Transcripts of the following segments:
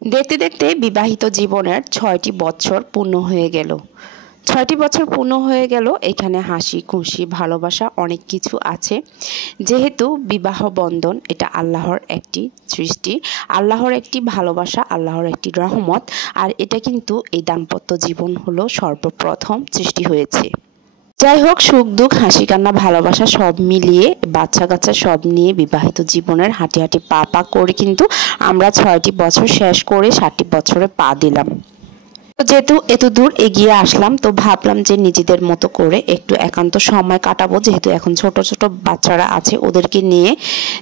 দেখতে দেখতে বিবাহিত জীবনের ৬টি বছর পূর্ণ হয়ে গেল। ৬টি বছর পূর্ণ হয়ে গেল। এখানে হাসি খুশি ভালোবাসা অনেক কিছু আছে। যেহেতু বিবাহ বন্ধন এটা আল্লাহর একটি সৃষ্টি, আল্লাহর একটি ভালোবাসা, আল্লাহর একটি রহমত। আর এটা কিন্তু এই দাম্পত্য জীবন হলো সর্বপ্রথম সৃষ্টি হয়েছে। যাই হোক, সুখ দুঃখ হাসি কান্না ভালোবাসা সব মিলিয়ে বাচ্চা কাচ্চা সব নিয়ে বিবাহিত জীবনের হাঁটি হাঁটি পা পা করে কিন্তু আমরা ৬টি বছর শেষ করে ৭টি বছরে পা দিলাম। যেহেতু এত দূর এগিয়ে আসলাম, তো ভাবলাম যে নিজেদের মতো করে একটু একান্ত সময় কাটাবো। যেহেতু এখন ছোট ছোট বাচ্চারা আছে, ওদেরকে নিয়ে,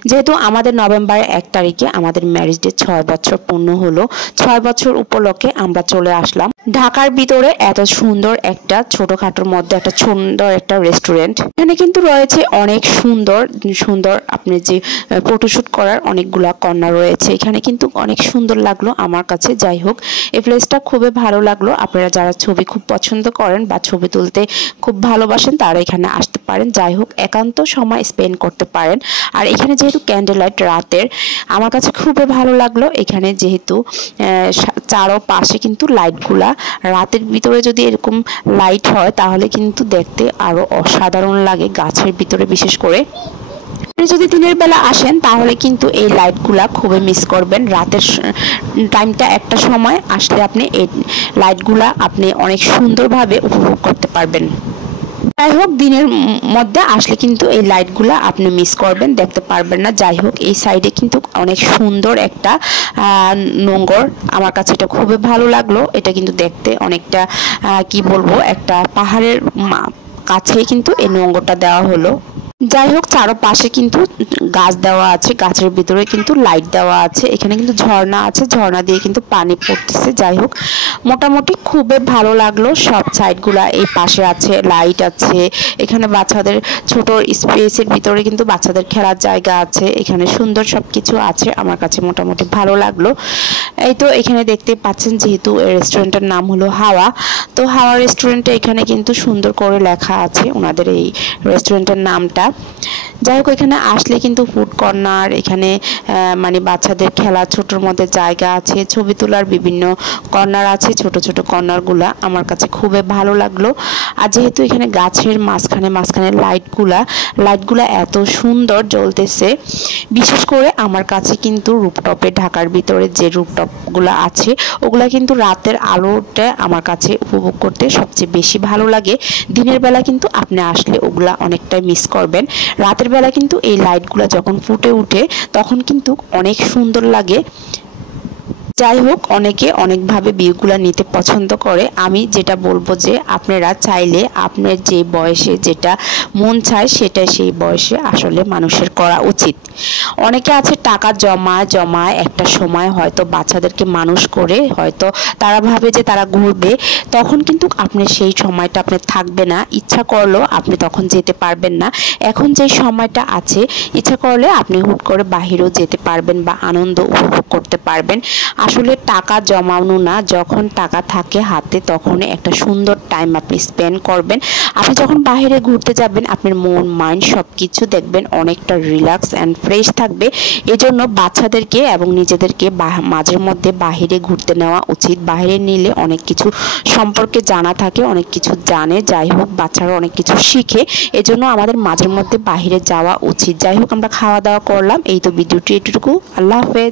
যেহেতু আমাদের নভেম্বরের ১ তারিখে আমাদের ম্যারেজ ডে ৬ বছর পূর্ণ হলো। ৬ বছর উপলক্ষে আমরা চলে আসলাম ঢাকার ভিতরে এত সুন্দর একটা ছোটখাটোর মধ্যে একটা সুন্দর একটা রেস্টুরেন্ট। এখানে কিন্তু রয়েছে অনেক সুন্দর সুন্দর আপনি যে ফটোশুট করার অনেকগুলা কর্নার রয়েছে। এখানে কিন্তু অনেক সুন্দর লাগলো আমার কাছে। যাই হোক, এই প্লেসটা খুবই ভালো লাগলো। আপনারা যারা ছবি খুব পছন্দ করেন বা ছবি তুলতে খুব ভালোবাসেন তারা এখানে আসতে পারেন। যাই হোক, একান্ত সময় স্পেন্ড করতে পারেন। আর এখানে যেহেতু ক্যান্ডেল লাইট রাতের, আমার কাছে খুবই ভালো লাগলো। এখানে যেহেতু চারপাশে কিন্তু লাইটগুলা, রাতের ভিতরে যদি এরকম লাইট হয় তাহলে কিন্তু দেখতে আরো অসাধারণ লাগে, গাছের ভিতরে বিশেষ করে। যদি দিনের বেলা আসেন তাহলে কিন্তু এই লাইটগুলা খুবই মিস করবেন। রাতের টাইমটা একটা সময় আসলে আপনি এই লাইটগুলা আপনি অনেক সুন্দরভাবে উপভোগ করতে পারবেন। যাই হোক, দিনের মধ্যে আসলে কিন্তু এই লাইটগুলা আপনি মিস করবেন, দেখতে পারবেন না। যাই হোক, এই সাইডে কিন্তু অনেক সুন্দর একটা নোঙর, আমার কাছে এটা খুবই ভালো লাগলো। এটা কিন্তু দেখতে অনেকটা কি বলবো, একটা পাহাড়ের কাছেই কিন্তু এই নোঙরটা দেওয়া হলো। যাই হোক, চারপাশে কিন্তু গাছ দেওয়া আছে, গাছের ভিতরে কিন্তু লাইট দেওয়া আছে। এখানে কিন্তু ঝর্ণা আছে, ঝর্ণা দিয়ে কিন্তু পানি পড়তেছে। যাই হোক, মোটামুটি খুবই ভালো লাগলো। সব সাইডগুলা এই পাশে আছে, লাইট আছে। এখানে বাচ্চাদের ছোট স্পেসের ভিতরে কিন্তু বাচ্চাদের খেলার জায়গা আছে। এখানে সুন্দর সব কিছু আছে, আমার কাছে মোটামুটি ভালো লাগলো। এই তো এখানে দেখতে পাচ্ছেন, যেহেতু এই রেস্টুরেন্টের নাম হলো হাওয়া, তো হাওয়া রেস্টুরেন্টে এখানে কিন্তু সুন্দর করে লেখা আছে ওনাদের এই রেস্টুরেন্টের নামটা। যাই হোক, এখানে আসলে কিন্তু ফুড কর্নার, এখানে মানে বাচ্চাদের খেলা ছোটোর মধ্যে জায়গা আছে, ছবি তোলার বিভিন্ন কর্নার আছে। ছোট ছোট কর্নারগুলা আমার কাছে খুবই ভালো লাগলো। আর যেহেতু এখানে গাছের মাঝখানে লাইটগুলা এত সুন্দর জ্বলতেছে। বিশেষ করে আমার কাছে কিন্তু রুপটপে, ঢাকার ভিতরে যে রুপটপগুলো আছে ওগুলা কিন্তু রাতের আলোটা আমার কাছে উপভোগ করতে সবচেয়ে বেশি ভালো লাগে। দিনের বেলা কিন্তু আপনি আসলে ওগুলা অনেকটাই মিস করবেন। রাতের বেলা কিন্তু এই লাইটগুলো যখন ফুটে উঠে তখন কিন্তু অনেক সুন্দর লাগে। যাই হোক, অনেকে অনেকভাবে বিয়েগুলো নিতে পছন্দ করে। আমি যেটা বলবো যে আপনারা চাইলে আপনার যে বয়সে যেটা মন চায় সেটা সেই বয়সে আসলে মানুষের করা উচিত। অনেকে আছে টাকা জমায় একটা সময় হয়তো বাচ্চাদেরকে মানুষ করে হয়তো তারা ভাবে যে তারা ঘুরবে, তখন কিন্তু আপনি সেই সময়টা আপনি থাকবে না। ইচ্ছা করলেও আপনি তখন যেতে পারবেন না। এখন যে সময়টা আছে, ইচ্ছা করলে আপনি হুট করে বাহিরেও যেতে পারবেন বা আনন্দ উপভোগ করতে পারবেন। আসলে টাকা জমানো না, যখন টাকা থাকে হাতে তখনই একটা সুন্দর টাইম আপনি স্পেন্ড করবেন। আপনি যখন বাইরে ঘুরতে যাবেন আপনার মন মাইন্ড সব কিছু দেখবেন অনেকটা রিল্যাক্স অ্যান্ড ফ্রেশ থাকবে। এজন্য বাচ্চাদেরকে এবং নিজেদেরকে মাঝের মধ্যে বাইরে ঘুরতে নেওয়া উচিত। বাইরে নিলে অনেক কিছু সম্পর্কে জানা থাকে, অনেক কিছু জানে। যাই হোক, বাচ্চারা অনেক কিছু শিখে, এজন্য আমাদের মাঝের মধ্যে বাইরে যাওয়া উচিত। যাই হোক, আমরা খাওয়া দাওয়া করলাম। এই তো ভিডিওটি এটুকু। আল্লাহ হাফেজ।